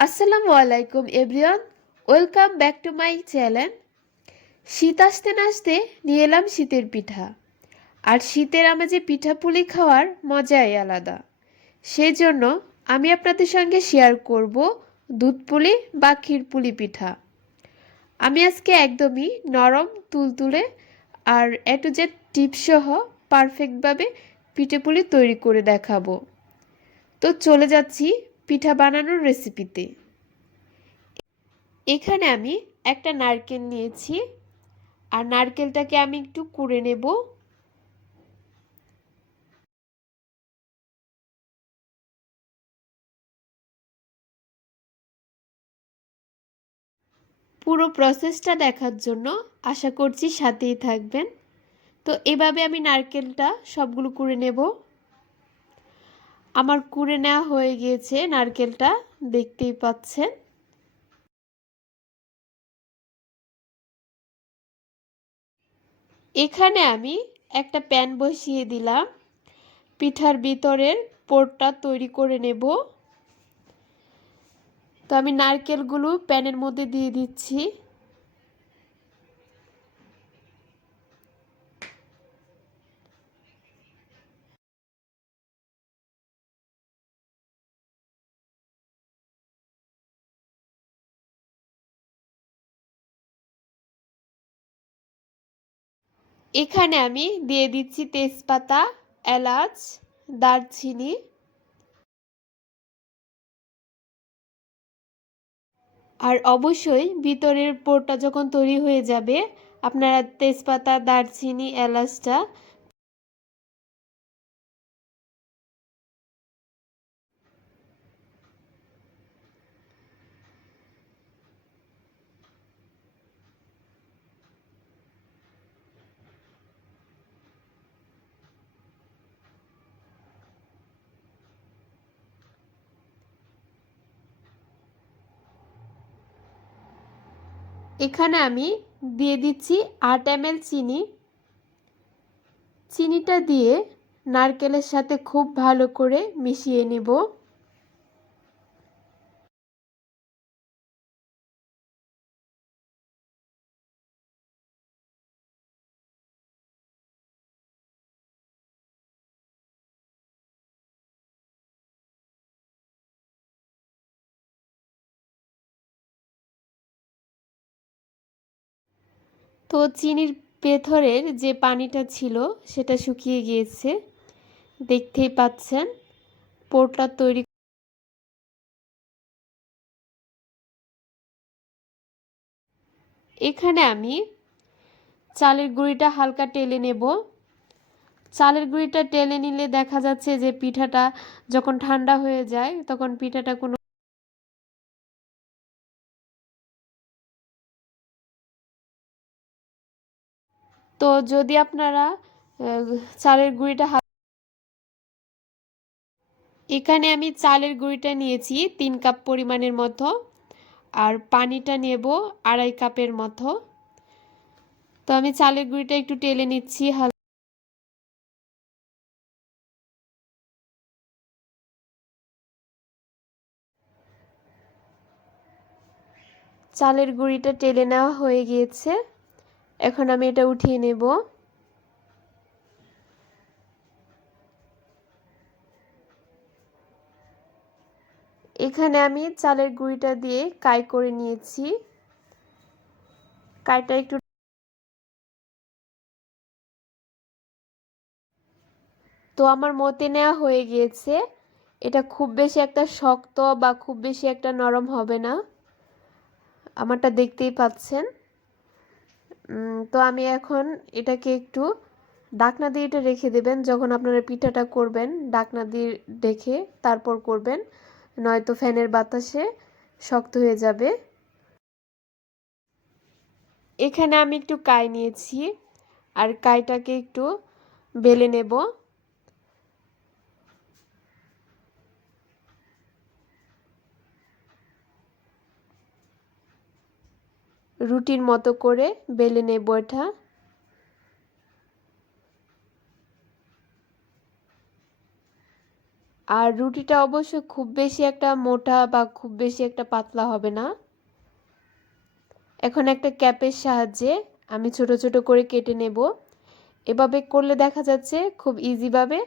আসসালামু আলাইকুম everyone, welcome back to my channel. শীত আসতে না আসতে নিয়ে এলাম শীতের পিঠা। আর শীতের আমেজে পিঠা পুলি খাওয়ার মজাই আলাদা। সেই জন্য আমি আপনাদের সঙ্গে শেয়ার করব দুধ পুলি বা ক্ষীর পুলি পিঠা। আমি আজকে একদমই নরম তুলতুলে আর এ টু জেড টিপস সহ পারফেক্টভাবে পিঠে পুলি তৈরি করে দেখাবো। তো চলে যাচ্ছি পিঠা বানানোর রেসিপিতে। এখানে আমি একটা নারকেল নিয়েছি আর নারকেলটাকে আমি একটু কুড়ে নেব। পুরো প্রসেসটা দেখার জন্য আশা করছি সাথেই থাকবেন। তো এভাবে আমি নারকেলটা সবগুলো কুড়ে নেব। আমার কুড়ে নেওয়া হয়ে গিয়েছে নারকেলটা, দেখতেই পাচ্ছেন। এখানে আমি একটা প্যান বসিয়ে দিলাম। পিঠার ভিতরের পুরটা তৈরি করে নেব। তো আমি নারকেলগুলো প্যানের মধ্যে দিয়ে দিচ্ছি। এখানে আমি দিয়ে দিচ্ছি তেজপাতা, এলাচ, দারচিনি। আর অবশ্যই ভিতরের পুরটা যখন তৈরি হয়ে যাবে আপনারা তেজপাতা, দারচিনি, এলাচটা এখানে আমি দিয়ে দিচ্ছি 8 ml চিনি। চিনিটা দিয়ে নারকেলের সাথে খুব ভালো করে মিশিয়ে নিব। তো চিনির ভেতরের যে পানিটা ছিল সেটা শুকিয়ে গিয়েছে, দেখতেই পাচ্ছেন। পুরটা তৈরি এখানে আমি চালের গুঁড়িটা হালকা টেলে নেব। চালের গুঁড়িটা টেলে নিলে দেখা যাচ্ছে যে পিঠাটা যখন ঠান্ডা হয়ে যায় তখন পিঠাটা কোনো তো যদি আপনারা চালের গুঁড়িটা এখানে আমি চালের গুঁড়িটা নিয়েছি 3 কাপ পরিমাণের মতো, আর পানিটা নেব 2.5 কাপের মতো। তো আমি চালের গুঁড়িটা একটু টেলে নিচ্ছি। চালের গুঁড়িটা টেলে নেওয়া হয়ে গিয়েছে, এখন আমি এটা উঠিয়ে নেব। এখানে আমি চালের গুঁড়িটা দিয়ে কাই করে নিয়েছি। কাইটা একটু তো আমার মতে নেওয়া হয়ে গিয়েছে। এটা খুব বেশি একটা শক্ত বা খুব বেশি একটা নরম হবে না, আমারটা দেখতেই পাচ্ছেন। তো আমি এখন এটাকে একটু ঢাকনা দিয়ে এটা রেখে দেবেন। যখন আপনারা পিঠাটা করবেন ঢাকনা দিয়ে রেখে তারপর করবেন, নয়তো ফ্যানের বাতাসে শক্ত হয়ে যাবে। এখানে আমি একটু কাই নিয়েছি আর কাইটাকে একটু বেলে নেব। রুটির মতো করে বেলে নেব এটা। আর রুটিটা অবশ্য খুব বেশি একটা মোটা বা খুব বেশি একটা পাতলা হবে না। এখন একটা ক্যাপের সাহায্যে আমি ছোট ছোট করে কেটে নেব। এভাবে করলে দেখা যাচ্ছে খুব ইজিভাবে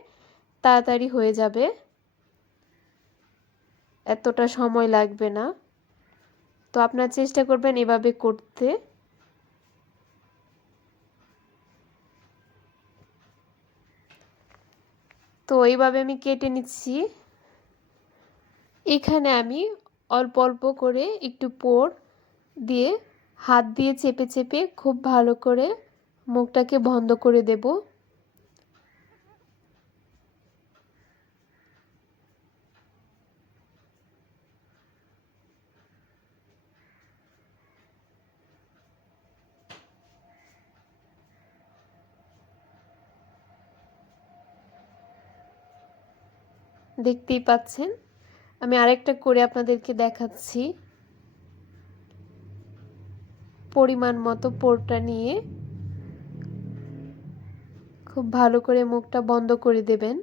তাড়াতাড়ি হয়ে যাবে, এতটা সময় লাগবে না। তো আপনারা চেষ্টা করবেন এভাবে করতে। তো এইভাবে আমি কেটে নিচ্ছি। এখানে আমি অল্প অল্প করে একটু পুর দিয়ে হাত দিয়ে চেপে চেপে খুব ভালো করে মুখটাকে বন্ধ করে দেব। দেখতেই পাচ্ছেন, আমি আরেকটা করে আপনাদেরকে দেখাচ্ছি। পরিমাণ মতো পুরটা নিয়ে খুব ভালো করে মুখটা বন্ধ করে দেবেন।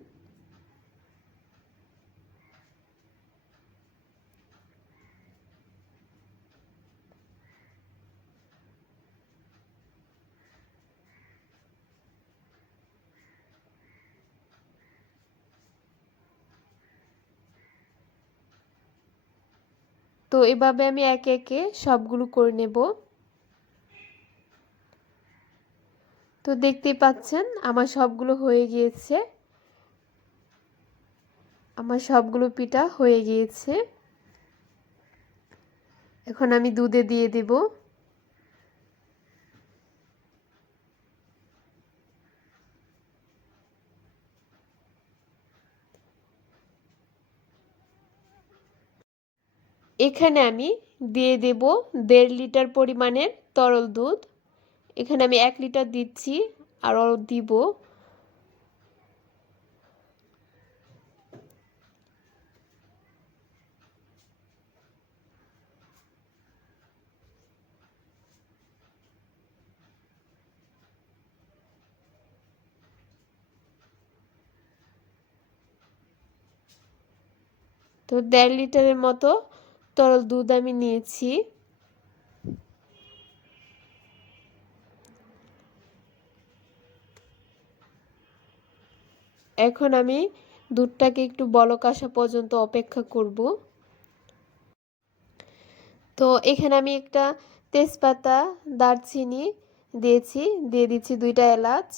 তো এভাবে আমি একে একে সবগুলো করে নেব। তো দেখতেই পাচ্ছেন আমার সবগুলো হয়ে গিয়েছে, আমার সবগুলো পিঠা হয়ে গিয়েছে। এখন আমি দুধে দিয়ে দেব। এখানে আমি দিয়ে দেব 1.5 লিটার পরিমাণের তরল দুধ। এখানে আমি 1 লিটার দিচ্ছি, আরও দিব। তো 1.5 লিটারের মতো তরল দুধ আমি নিয়েছি। এখন আমি দুধটাকে একটু বলক আসা পর্যন্ত অপেক্ষা করব। তো এখানে আমি একটা তেজপাতা, দারচিনি দিয়েছি, দিয়ে দিচ্ছি 2টা এলাচ।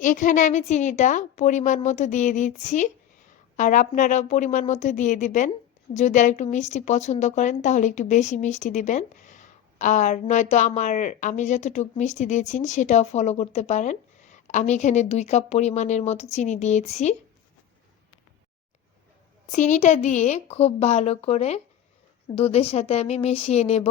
এখানে আমি চিনিটা পরিমাণ মতো দিয়ে দিচ্ছি, আর আপনারাও পরিমাণ মতো দিয়ে দিবেন। যদি আর একটু মিষ্টি পছন্দ করেন তাহলে একটু বেশি মিষ্টি দিবেন, আর নয়তো আমি যতটুকু মিষ্টি দিয়েছি সেটাও ফলো করতে পারেন। আমি এখানে 2 কাপ পরিমাণের মতো চিনি দিয়েছি। চিনিটা দিয়ে খুব ভালো করে দুধের সাথে আমি মিশিয়ে নেব।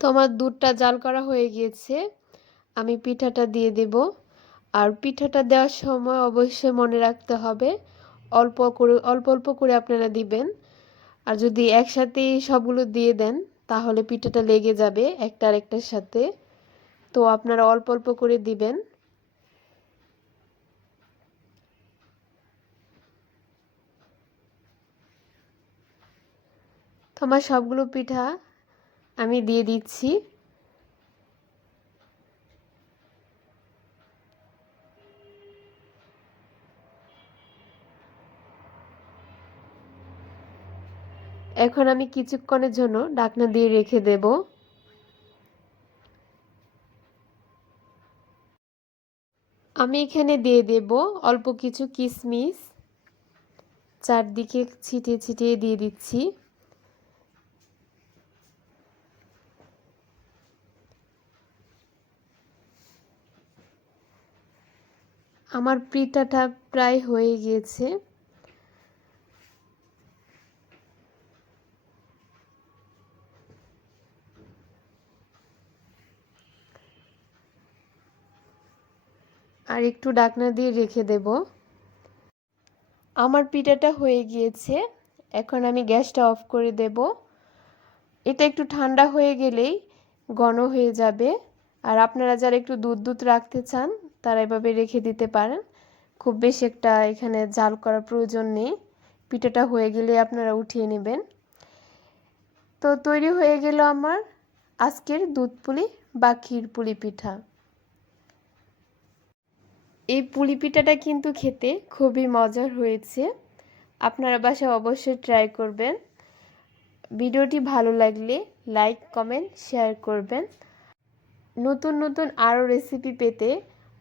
তো আমার দুধটা জাল করা হয়ে গিয়েছে, আমি পিঠাটা দিয়ে দেব। আর পিঠাটা দেওয়ার সময় অবশ্যই মনে রাখতে হবে অল্প অল্প করে আপনারা দিবেন। আর যদি একসাথেই সবগুলো দিয়ে দেন তাহলে পিঠাটা লেগে যাবে একটা আরেকটার সাথে। তো আপনারা অল্প অল্প করে দিবেন। তো আমার সবগুলো পিঠা আমি দিয়ে দিচ্ছি। এখন আমি কিছুক্ষণের জন্য ঢাকনা দিয়ে রেখে দেব। আমি এখানে দিয়ে দেব অল্প কিছু কিশমিশ, চারদিকে ছিটিয়ে ছিটিয়ে দিয়ে দিচ্ছি। আমার পিঠাটা প্রায় হয়ে গিয়েছে। আর একটু ঢাকনা দিয়ে রেখে দেব। আমার পিঠাটা হয়ে গিয়েছে, এখন আমি গ্যাসটা অফ করে দেব। এটা একটু ঠান্ডা হয়ে গেলেই ঘন হয়ে যাবে। আর আপনারা যারা একটু দুধ দুধ রাখতে চান তারা এভাবে রেখে দিতে পারেন। খুব বেশি একটা এখানে জাল করার প্রয়োজন নেই। পিঠাটা হয়ে গেলে আপনারা উঠিয়ে নেবেন। তো তৈরি হয়ে গেল আমার আজকের দুধ পুলি বা ক্ষীর পুলি পিঠা। এই পুলি পিঠাটা কিন্তু খেতে খুবই মজার হয়েছে। আপনারা বাসায় অবশ্যই ট্রাই করবেন। ভিডিওটি ভালো লাগলে লাইক, কমেন্ট, শেয়ার করবেন। নতুন নতুন আরও রেসিপি পেতে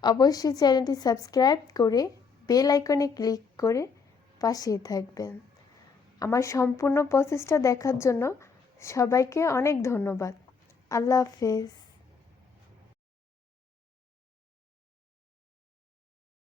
অবশ্যই চ্যানেলটি সাবস্ক্রাইব করে বেল আইকনে ক্লিক করে পাশেই থাকবেন। আমার সম্পূর্ণ প্রসেসটা দেখার জন্য সবাইকে অনেক ধন্যবাদ। আল্লাহ হাফেজ।